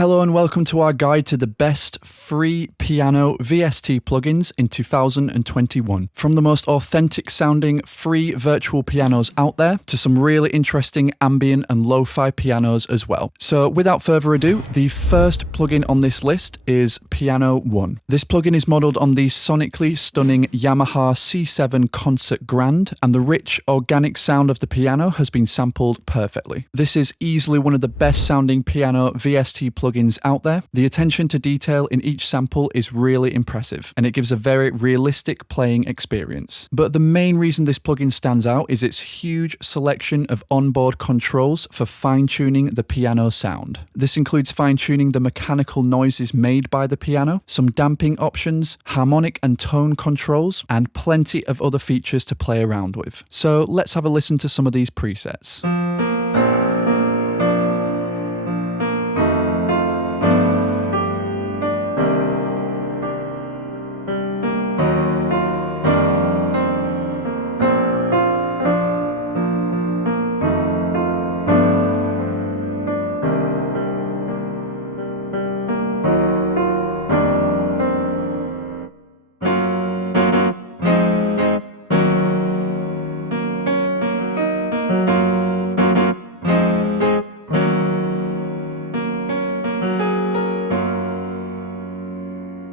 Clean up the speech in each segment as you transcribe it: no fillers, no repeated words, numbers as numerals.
Hello and welcome to our guide to the best free Piano VST plugins in 2021. From the most authentic sounding free virtual pianos out there to some really interesting ambient and lo-fi pianos as well. So without further ado, the first plugin on this list is Piano 1. This plugin is modeled on the sonically stunning Yamaha C7 Concert Grand, and the rich organic sound of the piano has been sampled perfectly. This is easily one of the best sounding piano VST plugins out there. The attention to detail in each sample is really impressive, and it gives a very realistic playing experience. But the main reason this plugin stands out is its huge selection of onboard controls for fine-tuning the piano sound. This includes fine-tuning the mechanical noises made by the piano, some damping options, harmonic and tone controls, and plenty of other features to play around with. So let's have a listen to some of these presets.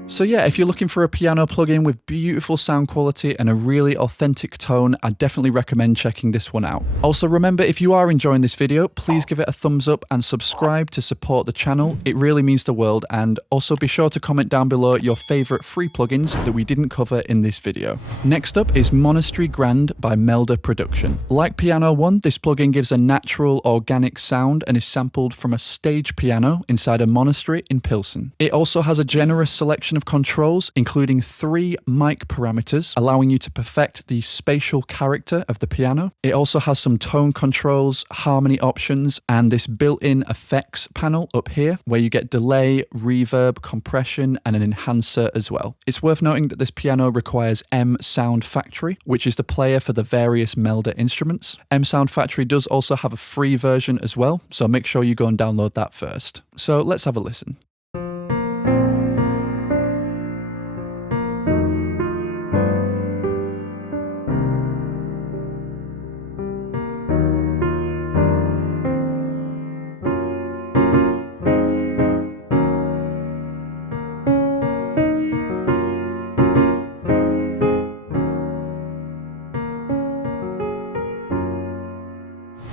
So yeah, if you're looking for a piano plugin with beautiful sound quality and a really authentic tone, I definitely recommend checking this one out. Also remember, if you are enjoying this video, please give it a thumbs up and subscribe to support the channel. It really means the world. And also be sure to comment down below your favorite free plugins that we didn't cover in this video. Next up is Monastery Grand by Melda Production. Like Piano 1, this plugin gives a natural organic sound and is sampled from a stage piano inside a monastery in Pilsen. It also has a generous selection of controls, including 3 mic parameters, allowing you to perfect the spatial character of the piano. It also has some tone controls, harmony options, and this built-in effects panel up here, where you get delay, reverb, compression, and an enhancer as well. It's worth noting that this piano requires M Sound Factory, which is the player for the various Melda instruments. M Sound Factory does also have a free version as well, so make sure you go and download that first. So let's have a listen.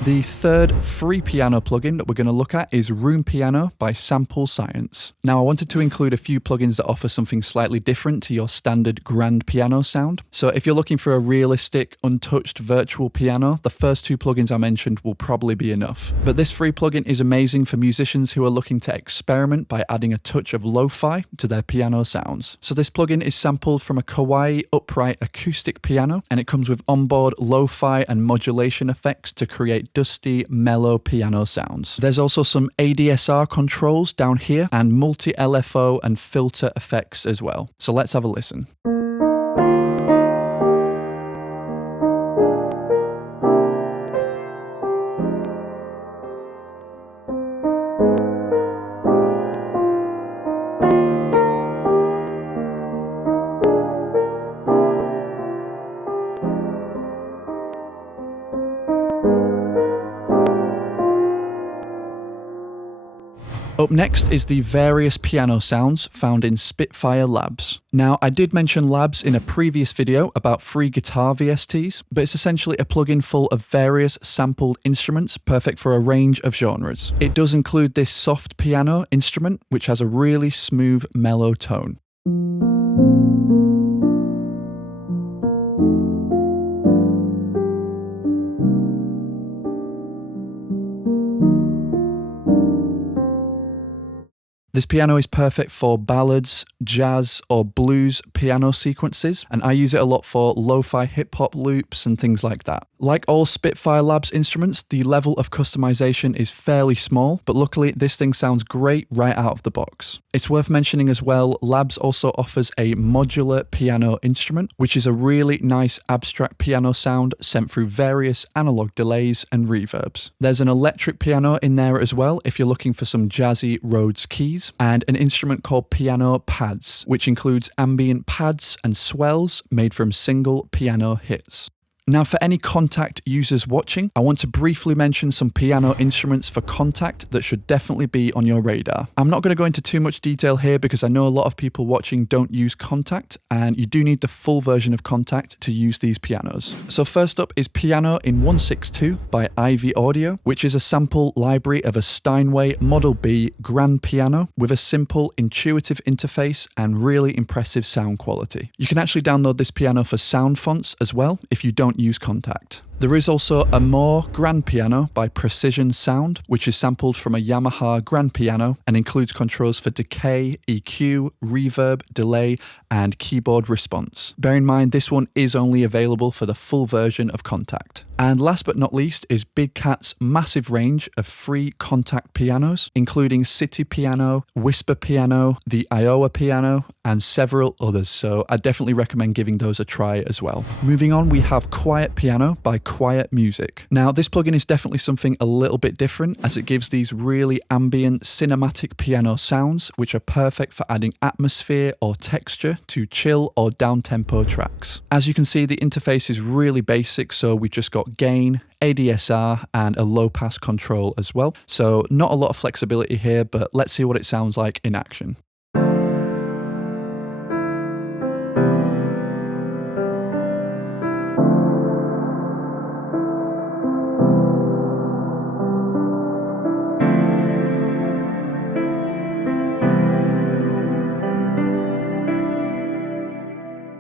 The third free piano plugin that we're going to look at is Room Piano by Sample Science. Now, I wanted to include a few plugins that offer something slightly different to your standard grand piano sound. So if you're looking for a realistic, untouched virtual piano, the first 2 plugins I mentioned will probably be enough. But this free plugin is amazing for musicians who are looking to experiment by adding a touch of lo-fi to their piano sounds. So this plugin is sampled from a Kawaii upright acoustic piano, and it comes with onboard lo-fi and modulation effects to create dusty, mellow piano sounds. There's also some ADSR controls down here and multi-LFO and filter effects as well. So let's have a listen. Up next is the various piano sounds found in Spitfire Labs. Now, I did mention Labs in a previous video about free guitar VSTs, but it's essentially a plugin full of various sampled instruments, perfect for a range of genres. It does include this soft piano instrument, which has a really smooth, mellow tone. This piano is perfect for ballads, jazz, or blues piano sequences, and I use it a lot for lo-fi hip-hop loops and things like that. Like all Spitfire Labs instruments, the level of customization is fairly small, but luckily this thing sounds great right out of the box. It's worth mentioning as well, Labs also offers a modular piano instrument, which is a really nice abstract piano sound sent through various analog delays and reverbs. There's an electric piano in there as well if you're looking for some jazzy Rhodes keys, and an instrument called Piano Pads, which includes ambient pads and swells made from single piano hits. Now, for any Kontakt users watching, I want to briefly mention some piano instruments for Kontakt that should definitely be on your radar. I'm not going to go into too much detail here because I know a lot of people watching don't use Kontakt, and you do need the full version of Kontakt to use these pianos. So first up is Piano in 162 by Ivy Audio, which is a sample library of a Steinway Model B grand piano with a simple, intuitive interface and really impressive sound quality. You can actually download this piano for sound fonts as well if you don't use Kontakt. There is also a Moore grand piano by Precision Sound, which is sampled from a Yamaha grand piano and includes controls for decay, EQ, reverb, delay, and keyboard response. Bear in mind, this one is only available for the full version of Kontakt. And last but not least is Big Cat's massive range of free Kontakt pianos, including City Piano, Whisper Piano, the Iowa Piano, and several others, so I definitely recommend giving those a try as well. Moving on, we have Quiet Piano by Quiet Music. Now, this plugin is definitely something a little bit different, as it gives these really ambient cinematic piano sounds, which are perfect for adding atmosphere or texture to chill or down-tempo tracks. As you can see, the interface is really basic, so we just got gain, ADSR, and a low-pass control as well. So not a lot of flexibility here, but let's see what it sounds like in action.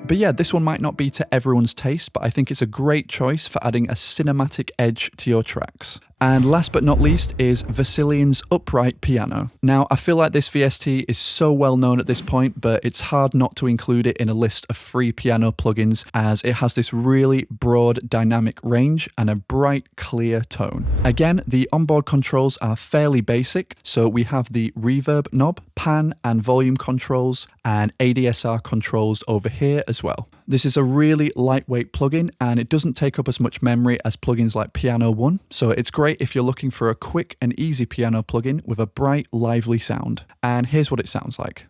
But yeah, this one might not be to everyone's taste, but I think it's a great choice for adding a cinematic edge to your tracks. And last but not least is Vasilian's Upright Piano. Now, I feel like this VST is so well known at this point, but it's hard not to include it in a list of free piano plugins, as it has this really broad dynamic range and a bright, clear tone. Again, the onboard controls are fairly basic, so we have the reverb knob, pan and volume controls, and ADSR controls over here as well. This is a really lightweight plugin, and it doesn't take up as much memory as plugins like Piano 1, so it's great if you're looking for a quick and easy piano plugin with a bright, lively sound. And here's what it sounds like.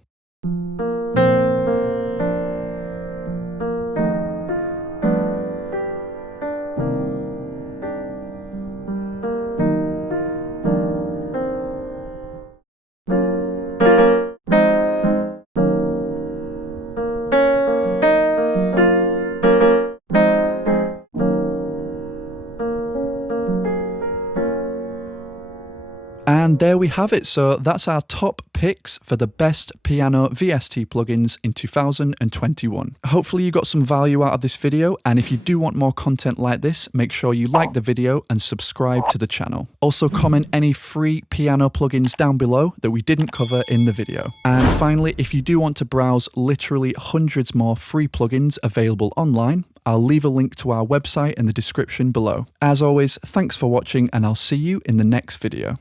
And there we have it. So that's our top picks for the best Piano VST plugins in 2021. Hopefully you got some value out of this video, and if you do want more content like this, make sure you like the video and subscribe to the channel. Also comment any free piano plugins down below that we didn't cover in the video. And finally, if you do want to browse literally hundreds more free plugins available online, I'll leave a link to our website in the description below. As always, thanks for watching, and I'll see you in the next video.